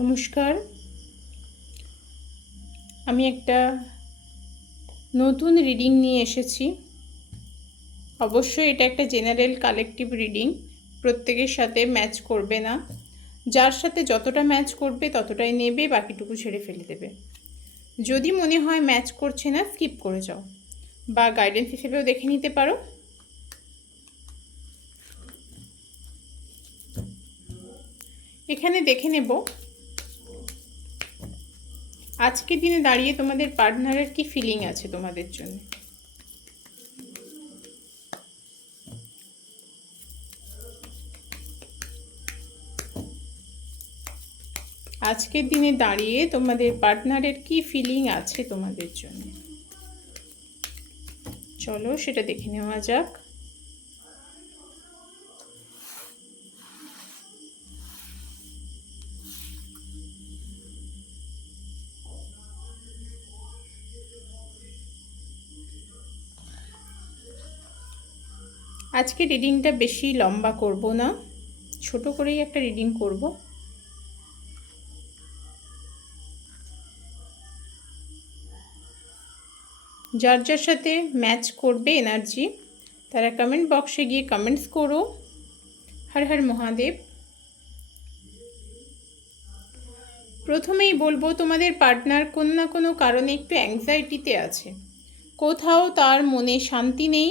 নমস্কার। আমি একটা নতুন রিডিং নিয়ে এসেছি। অবশ্যই এটা একটা জেনারেল কালেকটিভ রিডিং, প্রত্যেকের সাথে ম্যাচ করবে না। যার সাথে যতটা ম্যাচ করবে ততটাই নেবে, বাকিটুকু ছেড়ে ফেলে দেবে। যদি মনে হয় ম্যাচ করছে না, স্কিপ করে যাও বা গাইডেন্স হিসেবেও দেখে নিতে পারো। এখানে দেখে নেব আজকের দিনে দাঁড়িয়ে তোমাদের পার্টনারের কি ফিলিং আছে তোমাদের জন্য। আজকের দিনে দাঁড়িয়ে তোমাদের পার্টনারের কি ফিলিং আছে তোমাদের জন্য, চলো সেটা দেখে নেওয়া যাক। আজকে রিডিংটা বেশি লম্বা করব না, ছোট করেই একটা রিডিং করব। যার যার সাথে ম্যাচ করবে এনার্জি তারা কমেন্ট বক্সে গিয়ে কমেন্টস করো। হর হর মহাদেব। প্রথমেই বলবো, তোমাদের পার্টনার কোনো না কোনো কারণে একটু অ্যাংজাইটিতে আছে। কোথাও তার মনে শান্তি নেই,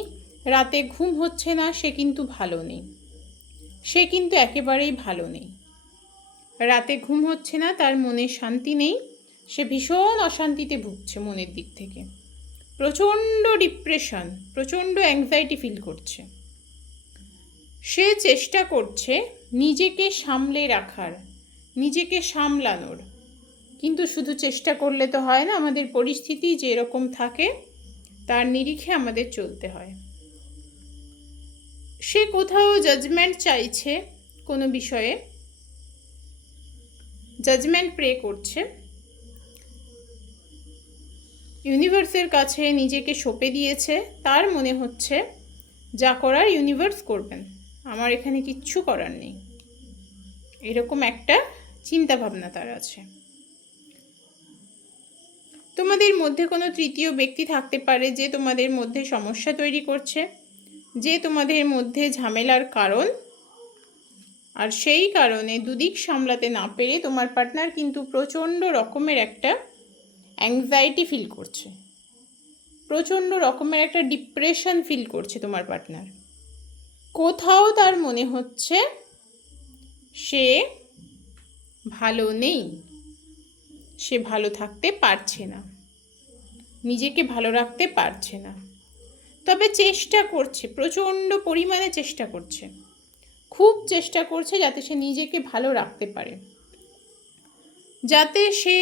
রাতে ঘুম হচ্ছে না, সে কিন্তু ভালো নেই। সে কিন্তু একেবারেই ভালো নেই। রাতে ঘুম হচ্ছে না, তার মনে শান্তি নেই, সে ভীষণ অশান্তিতে ভুগছে মনের দিক থেকে। প্রচণ্ড ডিপ্রেশন, প্রচণ্ড অ্যাংজাইটি ফিল করছে। সে চেষ্টা করছে নিজেকে সামলে রাখার, নিজেকে সামলানোর, কিন্তু শুধু চেষ্টা করলে তো হয় না। আমাদের পরিস্থিতি যেরকম থাকে তার নিরিখে আমাদের চলতে হয়। সে কোথাও জাজমেন্ট চাইছে, কোনো বিষয়ে জাজমেন্ট প্রে করছে, ইউনিভার্সের কাছে নিজেকে সঁপে দিয়েছে। তার মনে হচ্ছে যা করার ইউনিভার্স করবেন, আমার এখানে কিচ্ছু করার নেই, এরকম একটা চিন্তা ভাবনা তার আছে। তোমাদের মধ্যে কোনো তৃতীয় ব্যক্তি থাকতে পারে যে তোমাদের মধ্যে সমস্যা তৈরি করছে, যে তোমাদের মধ্যে ঝামেলার কারণ। আর সেই কারণে দুদিক সামলাতে না পেরে তোমার পার্টনার কিন্তু প্রচণ্ড রকমের একটা অ্যাংজাইটি ফিল করছে, প্রচণ্ড রকমের একটা ডিপ্রেশন ফিল করছে তোমার পার্টনার। কোথাও তার মনে হচ্ছে সে ভালো নেই, সে ভালো থাকতে পারছে না, নিজেকে ভালো রাখতে পারছে না। তবে চেষ্টা করছে, প্রচণ্ড পরিমাণে চেষ্টা করছে, খুব চেষ্টা করছে যাতে সে নিজেকে ভালো রাখতে পারে, যাতে সে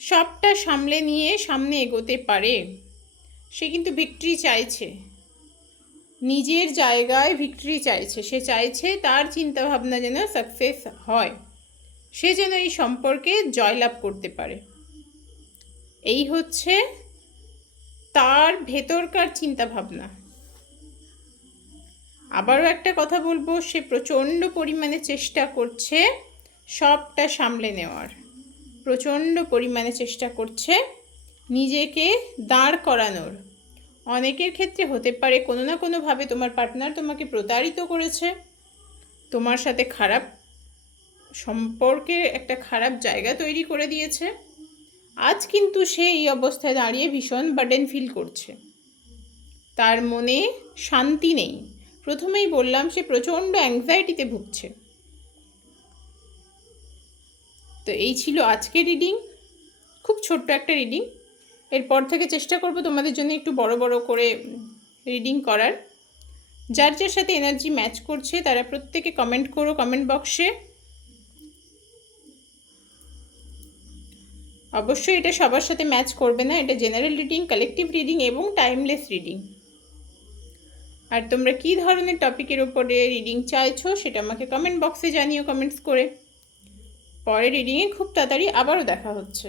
সবটা সামলে নিয়ে সামনে এগোতে পারে। সে কিন্তু ভিক্টরি চাইছে, নিজের জায়গায় ভিক্টরি চাইছে। সে চাইছে তার চিন্তাভাবনা যেন সাকসেস হয়, সে যেন এই সম্পর্কে জয়লাভ করতে পারে। এই হচ্ছে তার ভেতরকার চিন্তাভাবনা। আবারও একটা কথা বলবো, সে প্রচণ্ড পরিমাণে চেষ্টা করছে সবটা সামলে নেওয়ার, প্রচণ্ড পরিমাণে চেষ্টা করছে নিজেকে দাঁড় করানোর। অনেকের ক্ষেত্রে হতে পারে কোনো না কোনোভাবে তোমার পার্টনার তোমাকে প্রতারিত করেছে, তোমার সাথে খারাপ সম্পর্কে একটা খারাপ জায়গা তৈরি করে দিয়েছে। আজ কিন্তু সে এই অবস্থায় দাঁড়িয়ে ভীষণ বার্ডেন ফিল করছে, তার মনে শান্তি নেই। প্রথমেই বললাম সে প্রচণ্ড অ্যাংজাইটিতে ভুগছে। তো এই ছিল আজকের রিডিং, খুব ছোট্ট একটা রিডিং। এরপর থেকে চেষ্টা করব তোমাদের জন্য একটু বড় বড় করে রিডিং করার। যার যার সাথে এনার্জি ম্যাচ করছে তারা প্রত্যেকে কমেন্ট করো কমেন্ট বক্সে। অবশ্যই এটা সবার সাথে ম্যাচ করবে না, এটা জেনারেল রিডিং, কালেকটিভ রিডিং এবং টাইমলেস রিডিং। আর তোমরা কী ধরনের টপিকের ওপরে রিডিং চাইছো সেটা আমাকে কমেন্ট বক্সে জানিও কমেন্টস করে। পরে রিডিংয়ে খুব তাড়াতাড়ি আবারও দেখা হচ্ছে।